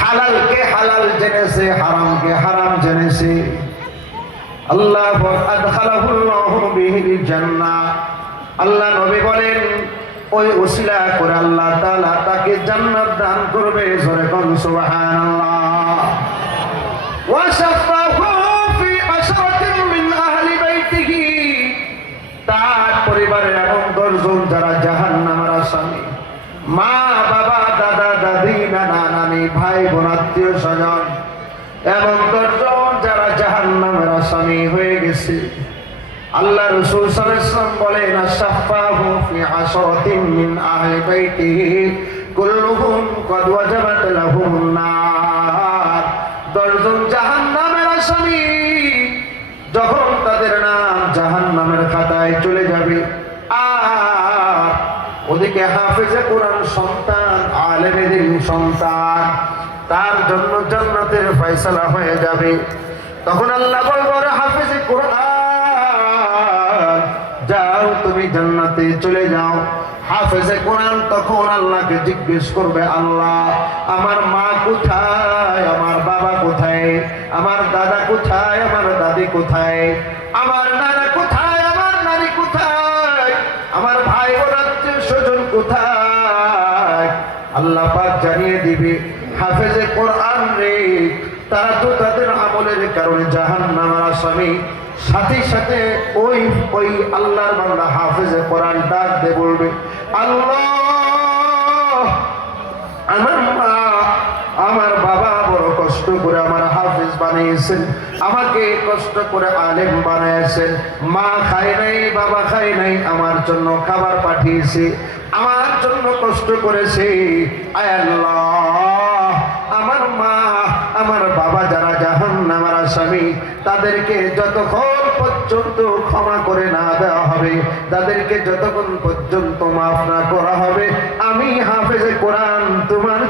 হালালকে হালাল জেনেছে, হারামকে হারাম জেনেছে। আল্লাহ আদখালাহুল্লাহু বিহিল জান্নাহ। আল্লাহ নবী বলেন ওই ওসিলা করে আল্লাহ তাআলা তাকে জান্নাত দান করবে। জোরে কোন সুবহানাল্লাহ। ওয়া শাফাহু ফি আশরাতিন মিন আহলি বাইতিহি। তার পরিবারের এমন 10 জন যারা জাহান্নামের আসামি, মা বাবা দাদা দাদি নানা নানি ভাই বোন আত্মীয় স্বজন, এবং 10 জন যারা জাহান্নামের আসামি হয়ে গেছে। আল্লাহ রাসূল সাল্লাল্লাহু আলাইহি ওয়াসাল্লাম বলেন আশফাহু ফি আশরাতিন মিন আহলি বাইতিহি কুল্লুহুম ক্বাদ ওয়াজাবাত লাহুমুন নার। 10 জন জাহান্নামের আসামি যখন তাদের নাম জাহান্নামের খাতায় চলে যাবে, আর ওদিকে হাফেজে কোরআন সন্তান, আলেমে দ্বীন সন্তান, তার জন্য জান্নাতের ফয়সালা হয়ে যাবে। তখন আল্লাহ বলবে হাফেজে কোরআন যাও, তুমি জান্নাতে চলে যাও। হাফেজে কোরআন তখন আল্লাহকে জিজ্ঞেস করবে, আল্লাহ আমার মা কোথায়, আমার বাবা কোথায়, আমার দাদা কোথায়, আমার দাদি কোথায়, আমার নানা কোথায়, আমার নানি কোথায়, আমার ভাই বোন আত্মীয় স্বজন কোথায়? আল্লাহ পাক জানিয়ে দিবে হাফেজে কোরআন রে, তারা তো তাদের আমলের কারণে জাহান্নামের আসামি। সাথে সাথে ওই আল্লাহর বান্দা হাফেজে কোরআন ডাক দিয়ে বলবে, আল্লাহ আমার মা আমার বাবা বড় কষ্ট করে আমার হাফেজ বানিয়েছেন, আমাকে কষ্ট করে আলেম বানিয়েছেন। মা খায় নাই, বাবা খায় নাই, আমার জন্য খাবার পাঠিয়েছে, আমার জন্য কষ্ট করেছে। আয় আল্লাহ আমার মা আমার বাবা যারা জাহান্নামের আসামি, তাদেরকে যতক্ষণ পর্যন্ত ক্ষমা করে না দেওয়া হবে, তাদেরকে যতক্ষণ পর্যন্ত মাফ না করা হবে, আমি হাফেজে কোরআন তোমার